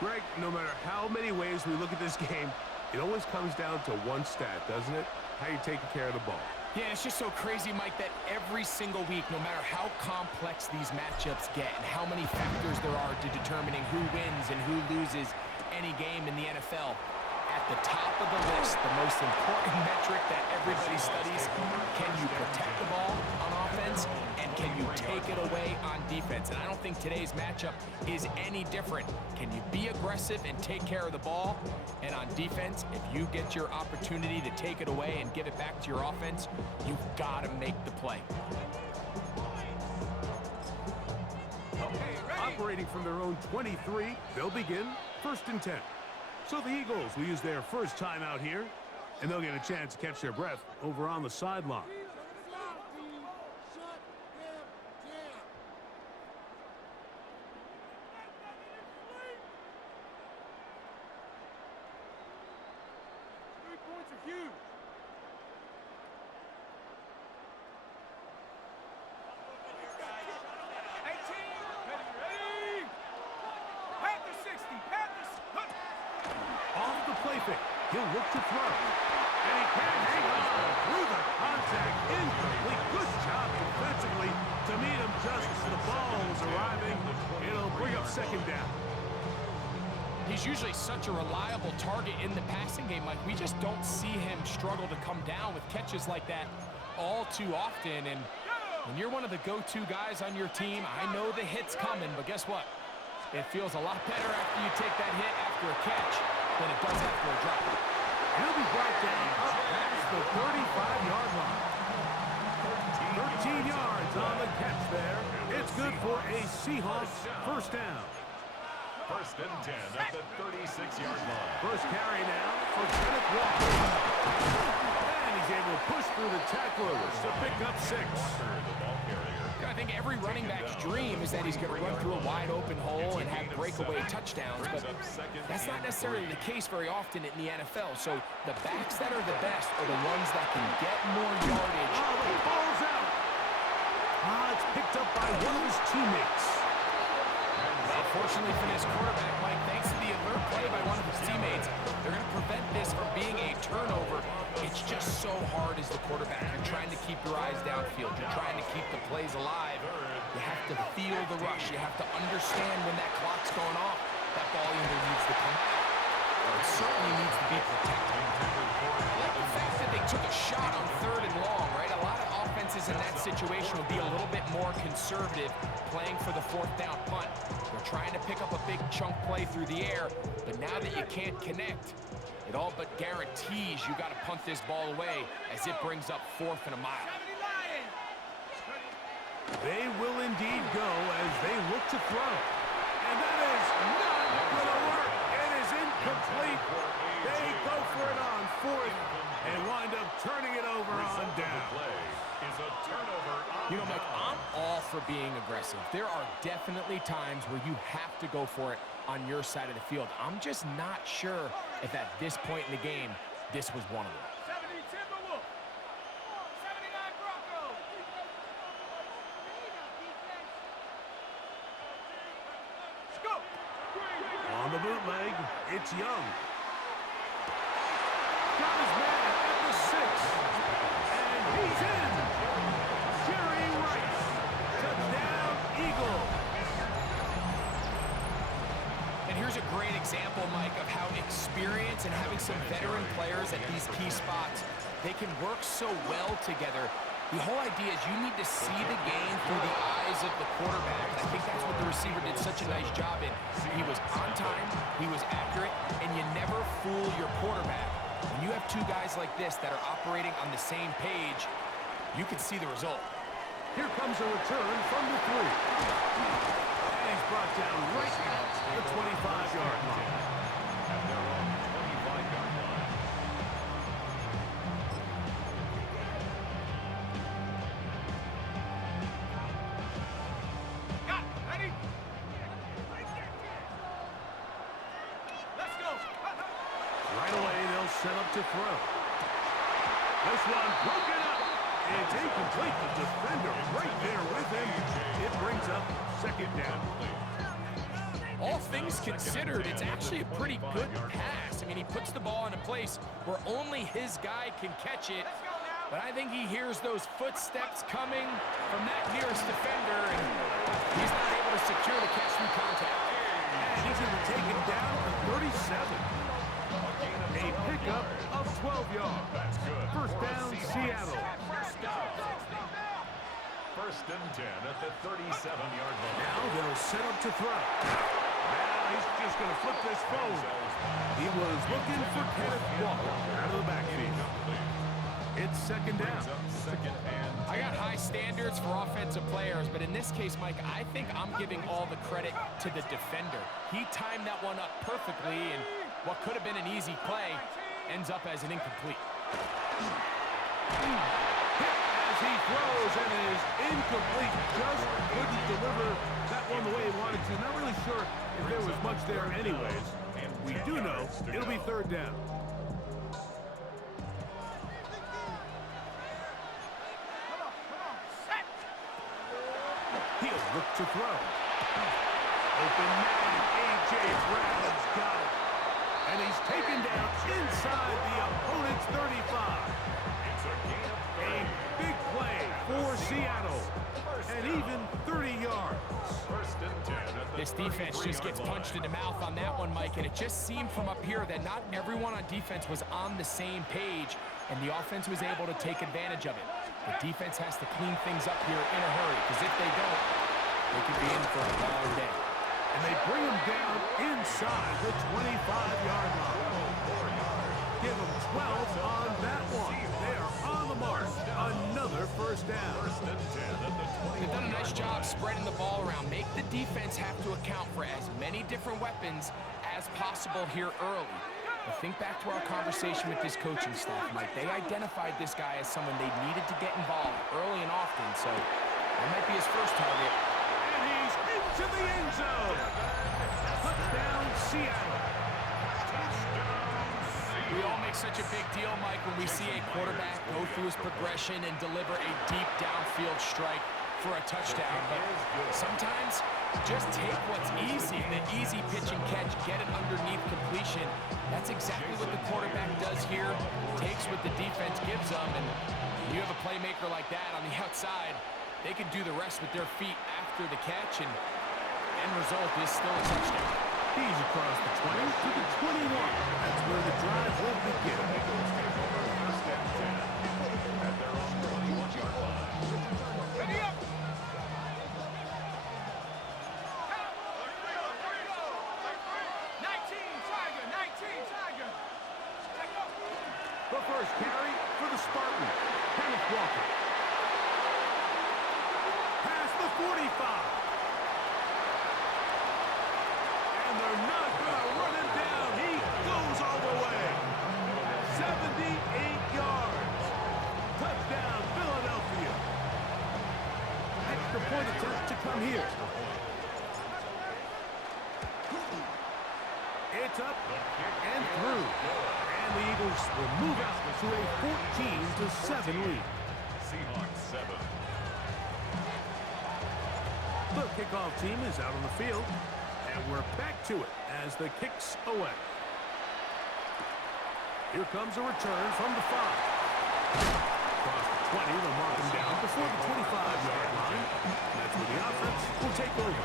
Greg, no matter how many ways we look at this game, it always comes down to one stat, doesn't it? How you taking care of the ball. Yeah, it's just so crazy, Mike, that every single week, no matter how complex these matchups get and how many factors there are to determining who wins and who loses any game in the NFL, at the top of the list, the most important metric that everybody studies, can you protect the ball on offense and can you take it away on defense? And I don't think today's matchup is any different. Can you be aggressive and take care of the ball? And on defense, if you get your opportunity to take it away and give it back to your offense, you've got to make the play. Operating from their own 23, they'll begin 1st and 10. So the Eagles will use their first time out here, and they'll get a chance to catch their breath over on the sideline. He'll look to throw. And he can't hang on through the contact. Incomplete. Good job defensively to meet him just as the ball was arriving. It'll bring up 2nd down. He's usually such a reliable target in the passing game, Mike. We just don't see him struggle to come down with catches like that all too often. And when you're one of the go-to guys on your team, I know the hit's coming, but guess what? It feels a lot better after you take that hit after a catch than it does after a drop. He'll be brought down up past the 35-yard line. 13 yards on the catch there. It's good for a Seahawks 1st down. 1st and 10 at the 36-yard line. First carry now for Kenneth Walker. And he's able to push through the tacklers to pick up 6. Walker, the ball carrier. I think every running back's dream is that he's going to run through a wide-open hole and have breakaway touchdowns, but that's not necessarily the case very often in the NFL. So the backs that are the best are the ones that can get more yardage. Oh, the ball's out. It's picked up by one of his teammates. Unfortunately for this quarterback, Mike, thanks to the alert play by one of his teammates, they're going to prevent this from being a turnover. It's just so hard as the quarterback. You're trying to keep your eyes downfield. You're trying to keep the plays alive. You have to feel the rush. You have to understand when that clock's going off. That ball either needs to come out or it certainly needs to be protected. I like the fact that they took a shot on 3rd and long, right? A lot of offenses in that situation will be a little bit more conservative playing for the 4th down punt. They're trying to pick up a big chunk play through the air, but now that you can't connect, it all but guarantees you got to punt this ball away as it brings up 4th and a mile. They will indeed go as they look to throw. And that is not going to work. It is incomplete. They go for it on 4th and wind up turning it over on down. You know, Mike, I'm all for being aggressive. There are definitely times where you have to go for it on your side of the field. I'm just not sure if at this point in the game, this was one of them. On the bootleg, it's Young. Got his man at the 6. And he's in. Jerry Rice. Touchdown, Eagles. And here's a great example, Mike, of how experience and having some veteran players at these key spots, they can work so well together. The whole idea is you need to see the game through the eyes of the quarterback. And I think that's what the receiver did such a nice job in. He was on time, he was accurate, and you never fool your quarterback. When you have two guys like this that are operating on the same page, you can see the result. Here comes a return from the 3. And he's brought down right at the 25-yard line. At their own 25-yard line. Right away, they'll set up to throw. This one broken up. It's incomplete. The defender right there with him. It brings up 2nd down. all things considered, it's actually a pretty good pass. I mean, he puts the ball in a place where only his guy can catch it. But I think he hears those footsteps coming from that nearest defender, and he's not able to secure the catch through contact. And he's going to take it down to 37. A pickup of 12 yards. First down, Seattle. First and 10 at the 37-yard line. Now they'll set up to throw. Now he's just going to flip this forward. He was looking for Kenneth Walker out of the backfield. It's second down. I got high standards for offensive players, but in this case, Mike, I think I'm giving all the credit to the defender. He timed that one up perfectly, and what could have been an easy play ends up as an incomplete. Hit as he throws and is incomplete. Just couldn't deliver that one the way he wanted to. Not really sure if there was much there anyways. We do know it'll be third down. He'll look to throw. Open man, A.J. Brown's got it. And he's taken down inside the opponent's 35. A big play for Seattle. And even 30 yards. This defense just gets punched in the mouth on that one, Mike, and it just seemed from up here that not everyone on defense was on the same page, and the offense was able to take advantage of it. The defense has to clean things up here in a hurry, because if they don't, they could be in for a long day. And they bring him down inside the 25-yard line. Give him 12 on that one. They are on the mark. Another first down. They've done a nice job spreading the ball around. Make the defense have to account for as many different weapons as possible here early. But think back to our conversation with this coaching staff, Mike. They identified this guy as someone they needed to get involved early and often, so that might be his first target. And he's into the end zone. Touchdown, Seattle. We all make such a big deal, Mike, when we see a quarterback go through his progression and deliver a deep downfield strike for a touchdown. But sometimes just take what's easy, the easy pitch and catch, get it underneath completion. That's exactly what the quarterback does here, takes what the defense gives them, and you have a playmaker like that on the outside, they can do the rest with their feet after the catch, and end result is still a touchdown. He's across the 20 to the 21. That's where the drive will begin. Ready up! The first carry for the Spartans, Kenneth Walker. Past the 45. And they're not going to run him down. He goes all the way. 78 yards. Touchdown, Philadelphia. Extra point attempt to come here. It's up and through. And the Eagles will move out to a 14-7 lead. Seahawks 7. The kickoff team is out on the field. And we're back to it as the kick's away. Here comes a return from the 5. Across the 20, they'll mark him down before the 25-yard line. That's where the offense will take over.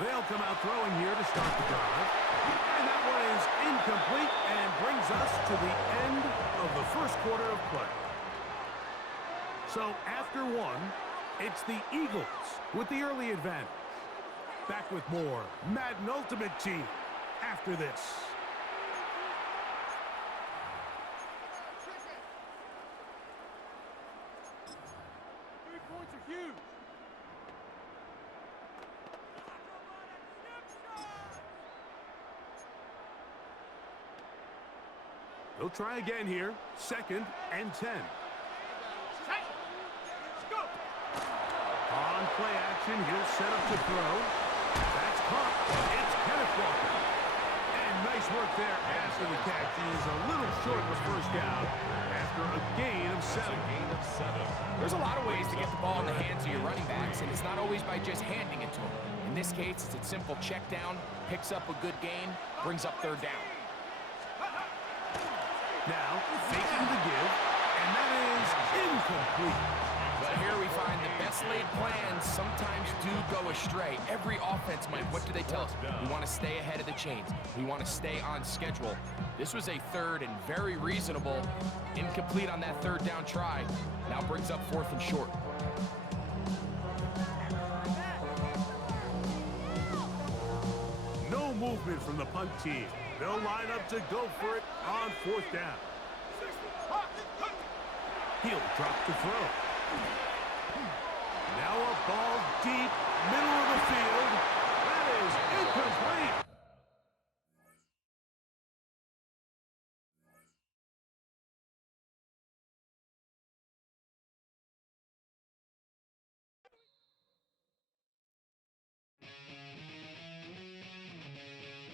They'll come out throwing here to start the drive. And that one is incomplete and brings us to the end of the first quarter of play. So after one, it's the Eagles with the early advantage. Back with more Madden Ultimate Team after this. They'll try again here. 2nd and 10. play action. He'll set up to throw. That's caught. It's Kenneth Walker. And nice work there after the catch. He is a little short of the first down after a gain of 7. There's a lot of ways to get the ball in the hands of your running backs, and it's not always by just handing it to them. In this case, it's a simple check down, picks up a good gain, brings up 3rd down. Now, faking the give, and that is incomplete. But here we find the best laid plans sometimes do go astray. Every offense, Mike, what do they tell us? We want to stay ahead of the chains. We want to stay on schedule. This was a 3rd and very reasonable. Incomplete on that 3rd down try. Now brings up 4th and short. No movement from the punt team. They'll line up to go for it on 4th down. He'll drop to throw. Now a ball deep, middle of the field.